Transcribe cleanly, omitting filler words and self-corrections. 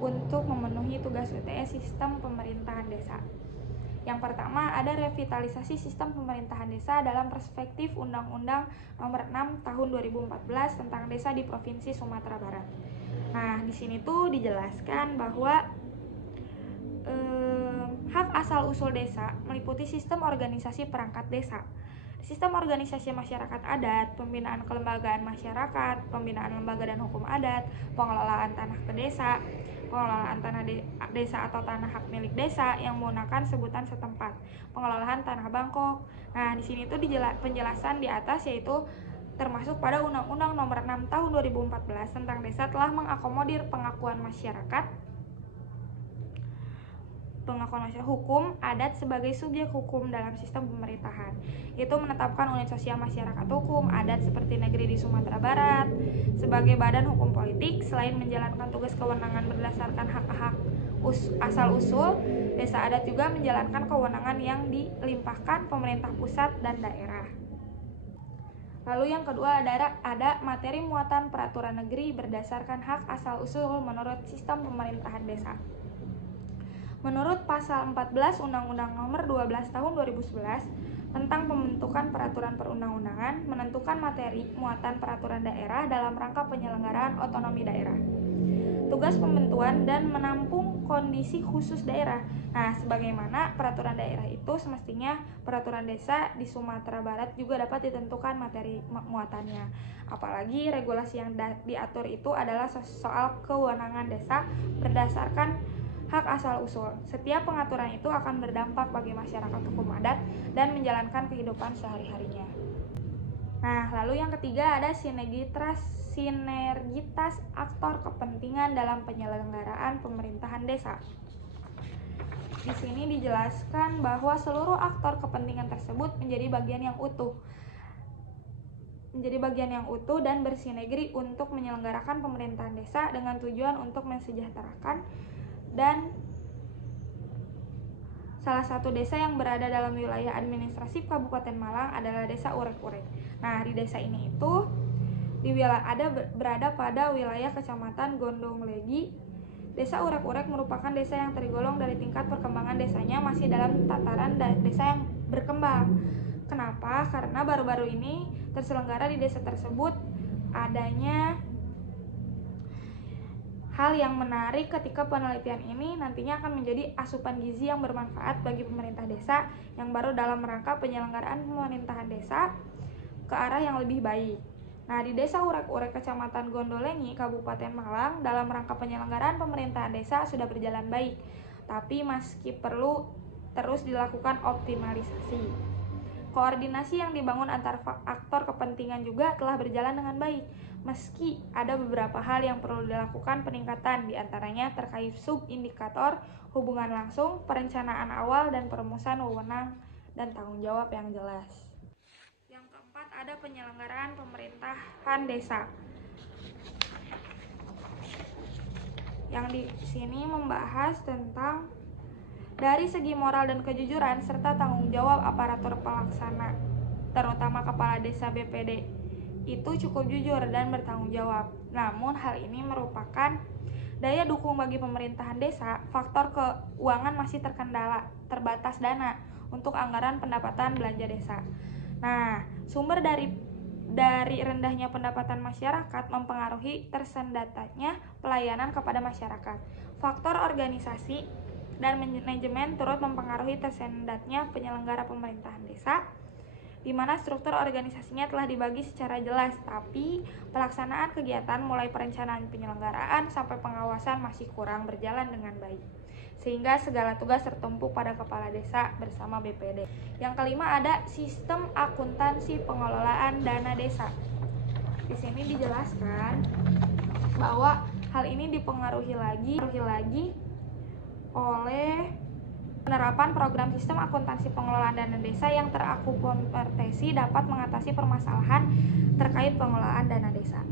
untuk memenuhi tugas UTS sistem pemerintahan desa. Yang pertama, ada revitalisasi sistem pemerintahan desa dalam perspektif Undang-Undang Nomor 6 Tahun 2014 tentang Desa di Provinsi Sumatera Barat. Nah, di sini tuh dijelaskan bahwa hak asal-usul desa meliputi sistem organisasi perangkat desa, sistem organisasi masyarakat adat, pembinaan kelembagaan masyarakat, pembinaan lembaga dan hukum adat, pengelolaan tanah ke desa, pengelolaan tanah desa atau tanah hak milik desa yang menggunakan sebutan setempat, pengelolaan tanah bangkok. Nah, di sini tuh penjelasan di atas yaitu termasuk pada Undang-Undang Nomor 6 Tahun 2014 tentang Desa telah mengakomodir pengakuan masyarakat hukum adat sebagai subjek hukum dalam sistem pemerintahan. Itu menetapkan unit sosial masyarakat hukum adat seperti negeri di Sumatera Barat sebagai badan hukum politik. Selain menjalankan tugas kewenangan berdasarkan hak-hak asal-usul, desa adat juga menjalankan kewenangan yang dilimpahkan pemerintah pusat dan daerah. Lalu yang kedua ada materi muatan peraturan negeri berdasarkan hak asal-usul menurut sistem pemerintahan desa. Menurut pasal 14 Undang-Undang Nomor 12 Tahun 2011 tentang pembentukan peraturan perundang-undangan, menentukan materi muatan peraturan daerah dalam rangka penyelenggaraan otonomi daerah, tugas pembentuan dan menampung kondisi khusus daerah. Nah, sebagaimana peraturan daerah itu semestinya peraturan desa di Sumatera Barat juga dapat ditentukan materi muatannya. Apalagi regulasi yang diatur itu adalah soal kewenangan desa berdasarkan hak asal-usul. Setiap pengaturan itu akan berdampak bagi masyarakat hukum adat dan menjalankan kehidupan sehari-harinya. Nah, lalu yang ketiga ada sinergitas aktor kepentingan dalam penyelenggaraan pemerintahan desa. Di sini dijelaskan bahwa seluruh aktor kepentingan tersebut menjadi bagian yang utuh dan bersinergi untuk menyelenggarakan pemerintahan desa dengan tujuan untuk mensejahterakan. Dan salah satu desa yang berada dalam wilayah administratif Kabupaten Malang adalah Desa Urek-Urek. Nah, di desa ini itu berada pada wilayah Kecamatan Gondonglegi. Desa Urek-Urek merupakan desa yang tergolong dari tingkat perkembangan desanya masih dalam tataran desa yang berkembang. Kenapa? Karena baru-baru ini terselenggara di desa tersebut adanya hal yang menarik ketika penelitian ini nantinya akan menjadi asupan gizi yang bermanfaat bagi pemerintah desa yang baru dalam rangka penyelenggaraan pemerintahan desa ke arah yang lebih baik. Nah, di Desa Urek-Urek Kecamatan Gondolengi, Kabupaten Malang, dalam rangka penyelenggaraan pemerintahan desa sudah berjalan baik, tapi meski perlu terus dilakukan optimalisasi. Koordinasi yang dibangun antar aktor kepentingan juga telah berjalan dengan baik, meski ada beberapa hal yang perlu dilakukan peningkatan, diantaranya terkait subindikator, hubungan langsung, perencanaan awal, dan perumusan wewenang dan tanggung jawab yang jelas. Yang keempat ada penyelenggaraan pemerintahan desa. Yang di sini membahas tentang dari segi moral dan kejujuran serta tanggung jawab aparatur pelaksana, terutama kepala desa BPD, itu cukup jujur dan bertanggung jawab. Namun hal ini merupakan daya dukung bagi pemerintahan desa. Faktor keuangan masih terbatas dana untuk anggaran pendapatan belanja desa. Nah, sumber dari rendahnya pendapatan masyarakat mempengaruhi tersendatnya pelayanan kepada masyarakat. Faktor organisasi dan manajemen turut mempengaruhi tersendatnya penyelenggara pemerintahan desa, di mana struktur organisasinya telah dibagi secara jelas, tapi pelaksanaan kegiatan mulai perencanaan penyelenggaraan sampai pengawasan masih kurang berjalan dengan baik, sehingga segala tugas tertumpuk pada kepala desa bersama BPD. Yang kelima ada sistem akuntansi pengelolaan dana desa. Di sini dijelaskan bahwa hal ini dipengaruhi lagi oleh penerapan program sistem akuntansi pengelolaan dana desa yang terakumulasi dapat mengatasi permasalahan terkait pengelolaan dana desa.